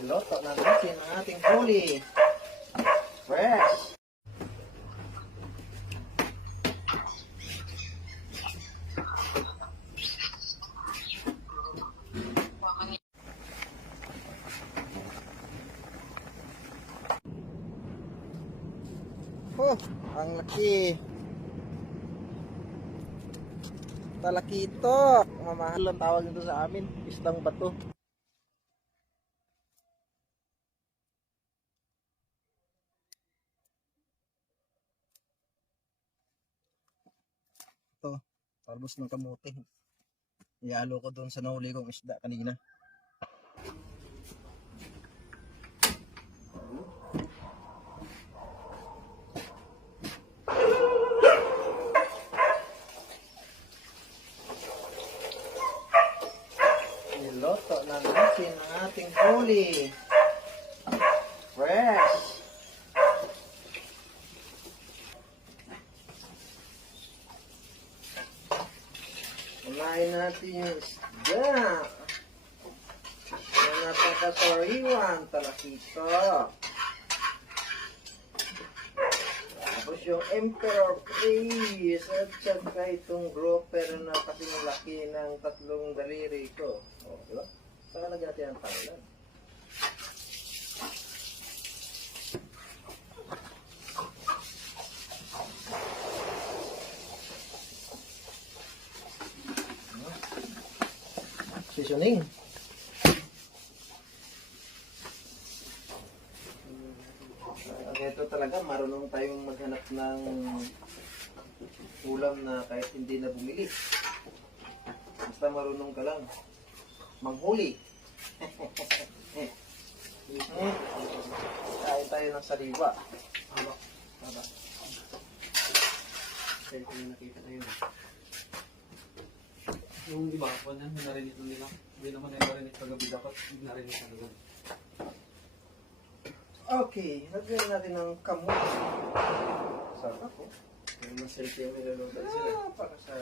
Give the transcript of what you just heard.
Niloto na natin ang ating huli. Fresh. Oh, ang laki. Talakito. Mamahal ang tawag nito sa amin. Isdang bato. Ito, talbos ng kamote. Ialo ko doon sa nahuli kong isda kanina. Niloto na natin ang ating huli. Fresh. Kumain natin yung isda na napakasariwan, talakito. Tapos yung Emperor Freeze at saka itong grouper na kasing laki ng 3 daliri ko. O, diba? Saka lagyan natin ang tangan. Seasoning. Ito talaga, marunong tayong maghanap ng ulam na kahit hindi na bumili. Basta marunong ka lang manghuli. Kain tayo ng sariwa. Haba. Kaya ko yung nakita na yun. Yung iba, kung yan, narinig nila. Hindi naman yung narinig kagabi dapat, narinig na nila. Okay, lagyan natin ng kamote. Sarap po. Yung mas healthy yung nilulutan sila. Para sa